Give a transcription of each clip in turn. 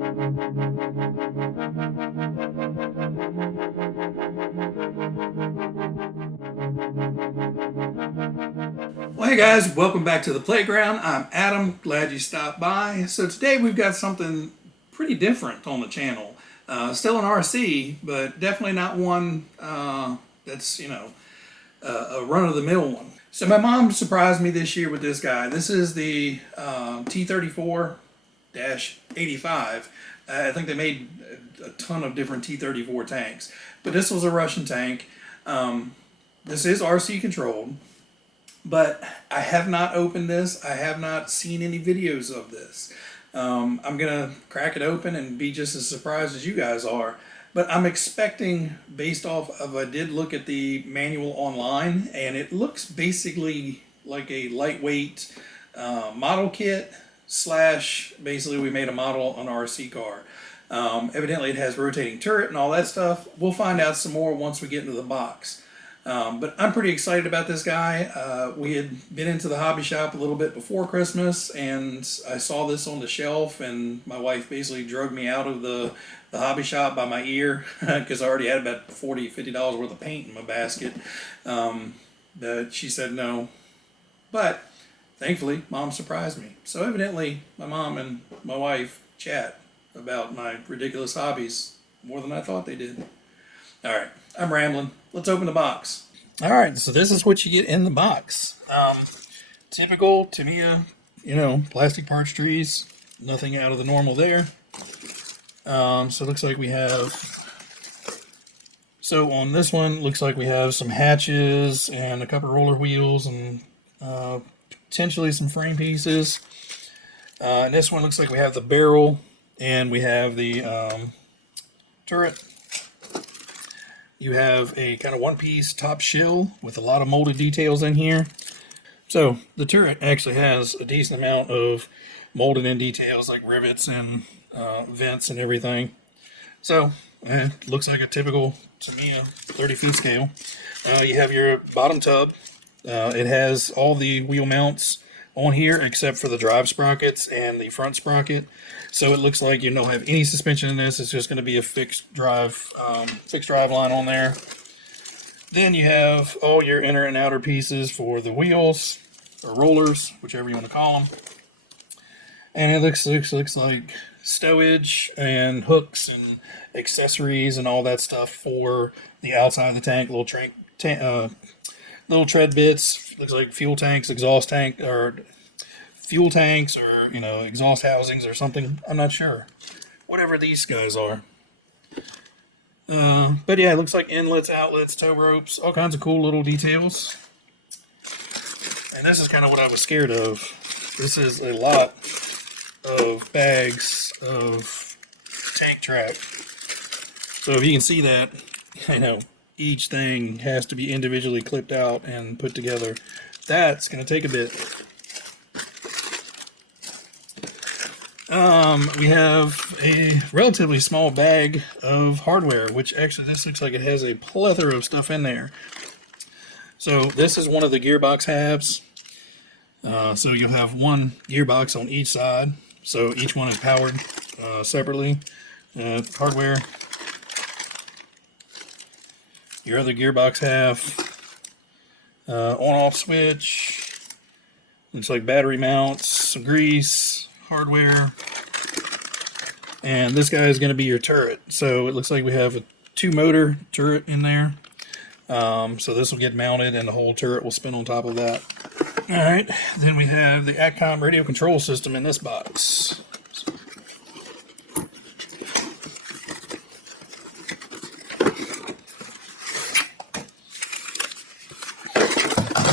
Well, hey guys, welcome back to the playground. I'm Adam, glad you stopped by. So today we've got something pretty different on the channel. Still an RC, but definitely not one that's, a run-of-the-mill one. So my mom surprised me this year with this guy. This is the T-34-85. I think they made a ton of different T-34 tanks, but this was a Russian tank. This is RC controlled. But I have not opened this. I have not seen any videos of this. I'm going to crack it open and be just as surprised as you guys are. But I'm expecting, based off of, I did look at the manual online, and it looks basically like a lightweight model kit slash basically we made a model on an RC car. Evidently it has rotating turret and all that stuff. We'll find out some more once we get into the box. But I'm pretty excited about this guy. We had been into the hobby shop a little bit before Christmas, and I saw this on the shelf, and my wife basically drug me out of the hobby shop by my ear because I already had about $40–50 worth of paint in my basket. But she said no. But thankfully, Mom surprised me. So evidently, my mom and my wife chat about my ridiculous hobbies more than I thought they did. All right, I'm rambling. Let's open the box. All right, so this is what you get in the box. Typical Tamiya, plastic parts trees. Nothing out of the normal there. So it looks like we have... So on this one, looks like we have some hatches and a couple roller wheels and potentially some frame pieces. And this one looks like we have the barrel and we have the turret. You have a kind of one-piece top shell with a lot of molded details in here. So the turret actually has a decent amount of molded in details like rivets and vents and everything. So it looks like a typical Tamiya 30 feet scale. You have your bottom tub. It has all the wheel mounts on here except for the drive sprockets and the front sprocket. So it looks like you don't have any suspension in this. It's just going to be a fixed drive line on there. Then you have all your inner and outer pieces for the wheels or rollers, whichever you want to call them. And it looks like stowage and hooks and accessories and all that stuff for the outside of the tank. Little tread bits. Looks like fuel tanks, exhaust tank, or fuel tanks, or exhaust housings or something. I'm not sure. Whatever these guys are. But yeah, it looks like inlets, outlets, tow ropes, all kinds of cool little details. And this is kind of what I was scared of. This is a lot of bags of tank trap. So if you can see that, each thing has to be individually clipped out and put together. That's going to take a bit. We have a relatively small bag of hardware, which actually this looks like it has a plethora of stuff in there. So this is one of the gearbox halves. So you'll have one gearbox on each side. So each one is powered separately. Hardware. Your other gearbox half. On-off switch. Looks like battery mounts, some grease, hardware. And this guy is going to be your turret. So it looks like we have a 2-motor turret in there. So this will get mounted and the whole turret will spin on top of that. Alright, then we have the Addam radio control system in this box.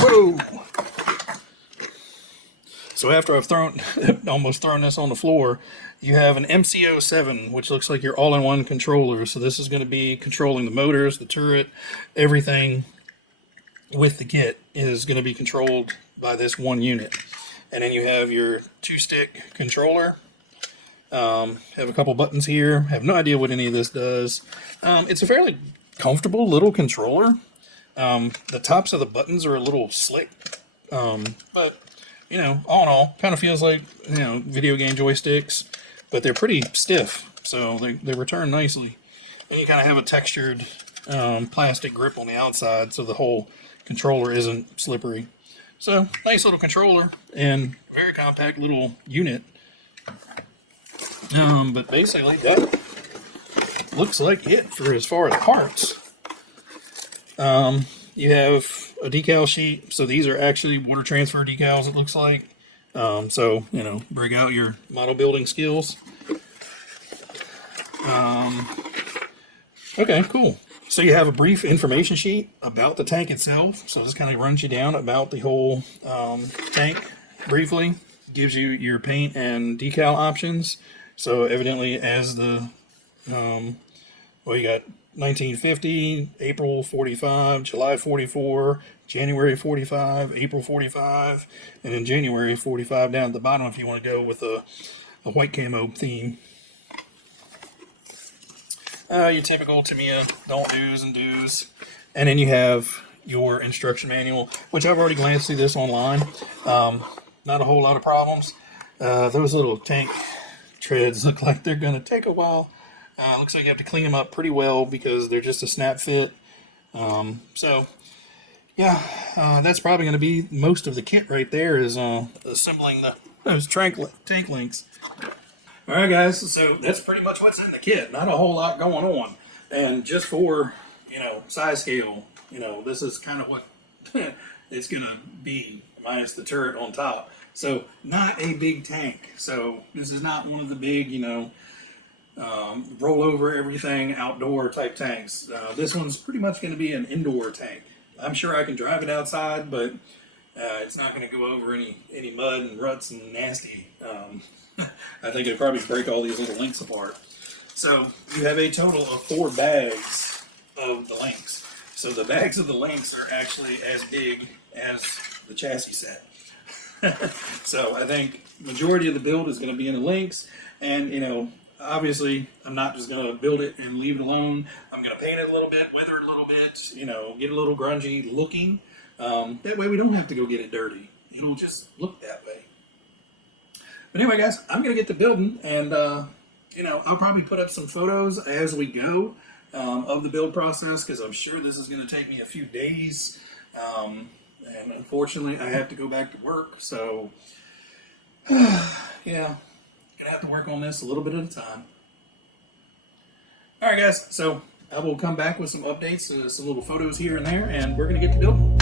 Whoa! So after I've almost thrown this on the floor, you have an MC07, which looks like your all-in-one controller. So this is going to be controlling the motors, the turret, everything with the kit is going to be controlled by this one unit. And then you have your 2-stick controller. Have a couple buttons here. Have no idea what any of this does. It's a fairly comfortable little controller. The tops of the buttons are a little slick. But, all in all, kind of feels like, video game joysticks. but they're pretty stiff, so they return nicely. And you kind of have a textured plastic grip on the outside, so the whole controller isn't slippery. So nice little controller and very compact little unit. But basically that looks like it for as far as parts. You have a decal sheet, so these are actually water transfer decals, it looks like. So, you know, bring out your model building skills. Okay, cool. So you have a brief information sheet about the tank itself. So this kind of runs you down about the whole tank briefly. Gives you your paint and decal options. So evidently as the, well, you got 1950, April 45, July 44, January 45, April 45, and then January 45 down at the bottom if you want to go with a white camo theme. Your typical Tamiya don't do's and do's. And then you have your instruction manual, which I've already glanced through this online. Not a whole lot of problems. Those little tank treads look like they're going to take a while. Looks like you have to clean them up pretty well because they're just a snap fit. So, yeah, that's probably going to be most of the kit right there is assembling those tank links. All right, guys, so that's pretty much what's in the kit. Not a whole lot going on. And just for, you know, size scale, you know, this is kind of what it's going to be, minus the turret on top. So, not a big tank. So, this is not one of the big, you know, roll over everything outdoor type tanks. This one's pretty much going to be an indoor tank. I'm sure I can drive it outside, but it's not going to go over any mud and ruts and nasty. I think it'd probably break all these little links apart. So you have a total of 4 bags of the links. So the bags of the links are actually as big as the chassis set. So I think majority of the build is going to be in the links, and you know, obviously I'm not just going to build it and leave it alone. I'm going to paint it a little bit, weather it a little bit, you know, get a little grungy looking. That way we don't have to go get it dirty. It'll just look that way. But anyway, guys, I'm going to get to building, and you know, I'll probably put up some photos as we go of the build process, because I'm sure this is going to take me a few days. And unfortunately, I have to go back to work, so yeah, gonna have to work on this a little bit at a time. All right, guys, so I will come back with some updates, some little photos here and there, and we're gonna get to building.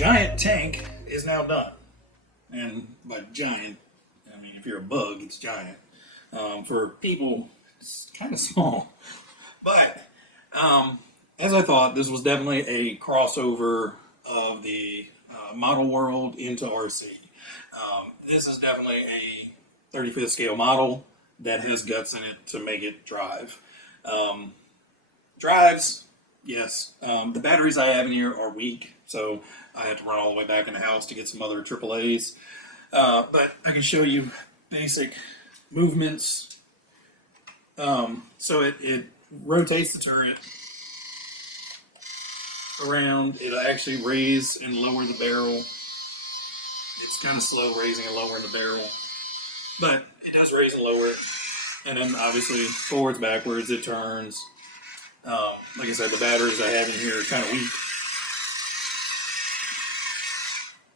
giant tank is now done. And by giant, I mean if you're a bug, it's giant. For people, it's kind of small. But as I thought, this was definitely a crossover of the model world into RC. This is definitely a 35th scale model that has guts in it to make it drive. Drives, yes. The batteries I have in here are weak, so I had to run all the way back in the house to get some other AAAs. But I can show you basic movements. So it rotates the turret around. It'll actually raise and lower the barrel. It's kind of slow raising and lowering the barrel, but it does raise and lower it. And then obviously forwards, backwards, it turns. Like I said, the batteries I have in here are kind of weak.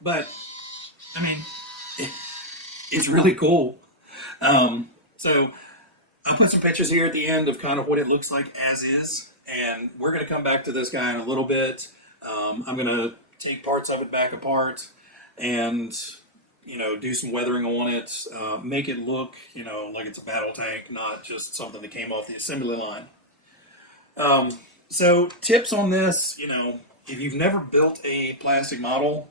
But, I mean, it's really cool. So I put some pictures here at the end of kind of what it looks like as is. And we're going to come back to this guy in a little bit. I'm going to take parts of it back apart and, you know, do some weathering on it. Make it look, you know, like it's a battle tank, not just something that came off the assembly line. So tips on this, you know, if you've never built a plastic model,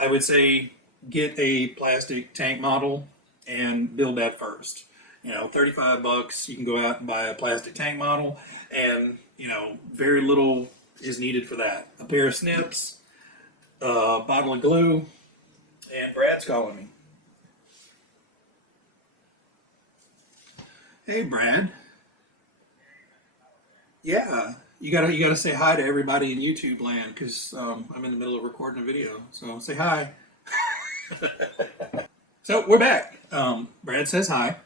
I would say get a plastic tank model and build that first. You know, $35, you can go out and buy a plastic tank model, and, you know, very little is needed for that. A pair of snips, a bottle of glue, and Brad's calling me. Hey, Brad. Yeah, you gotta say hi to everybody in YouTube land, because I'm in the middle of recording a video. So say hi. So we're back. Brad says hi.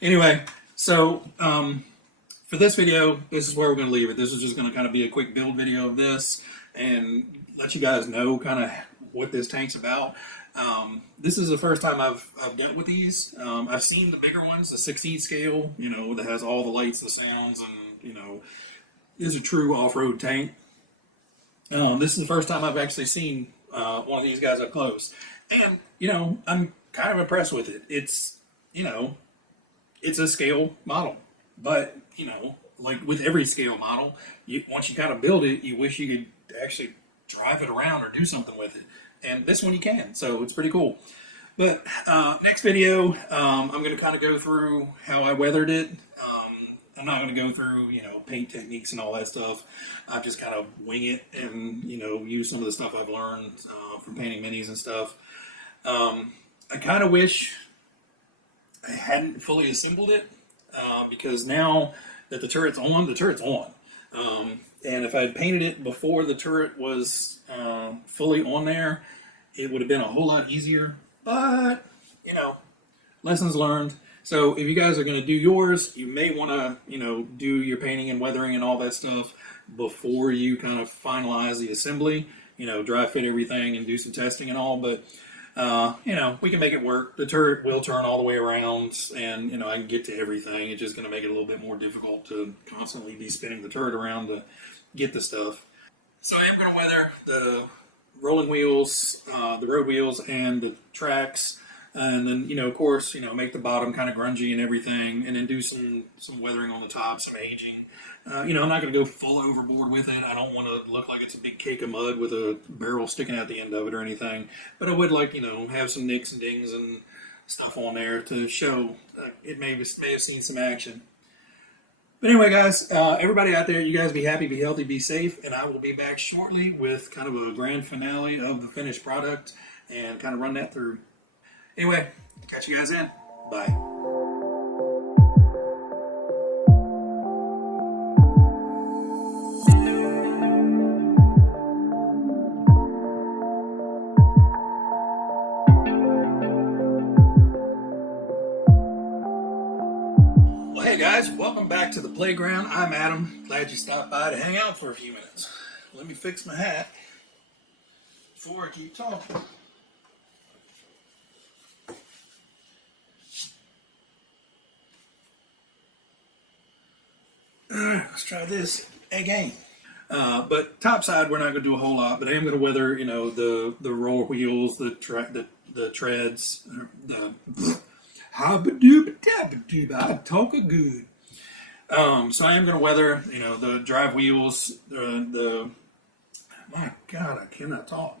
Anyway, so for this video, this is where we're going to leave it. This is just going to kind of be a quick build video of this and let you guys know kind of what this tank's about. This is the first time I've dealt with these. I've seen the bigger ones, the 16 scale, you know, that has all the lights, the sounds, and, you know, is a true off-road tank. This is the first time I've actually seen one of these guys up close. And, you know, I'm kind of impressed with it. It's, you know, it's a scale model. But, you know, like with every scale model, once you kind of build it, you wish you could actually drive it around or do something with it. And this one you can, so it's pretty cool. But next video, I'm going to kind of go through how I weathered it. I'm not going to go through, you know, paint techniques and all that stuff. I just kind of wing it and, you know, use some of the stuff I've learned from painting minis and stuff. I kind of wish I hadn't fully assembled it because now that the turret's on, and if I had painted it before the turret was fully on there, it would have been a whole lot easier. But, you know, lessons learned. So if you guys are going to do yours, you may want to, you know, do your painting and weathering and all that stuff before you kind of finalize the assembly. You know, dry fit everything and do some testing and all. But, you know, we can make it work. The turret will turn all the way around, and, you know, I can get to everything. It's just going to make it a little bit more difficult to constantly be spinning the turret around to get the stuff. So I am going to weather the rolling wheels, the road wheels, and the tracks. And then, you know, of course, you know, make the bottom kind of grungy and everything, and then do some weathering on the top, some aging. You know, I'm not going to go full overboard with it. I don't want to look like it's a big cake of mud with a barrel sticking out the end of it or anything. But I would like, you know, have some nicks and dings and stuff on there to show it may have seen some action. But anyway, guys, everybody out there, you guys be happy, be healthy, be safe, and I will be back shortly with kind of a grand finale of the finished product and kind of run that through. Anyway, catch you guys in. Bye. Well, hey guys, welcome back to the playground. I'm Adam. Glad you stopped by to hang out for a few minutes. Let me fix my hat before I keep talking. Let's try this again. But top side, we're not going to do a whole lot. But I am going to weather, you know, the roller wheels, the treads, the I talk a good. So I am going to weather, you know, the drive wheels, my God, I cannot talk.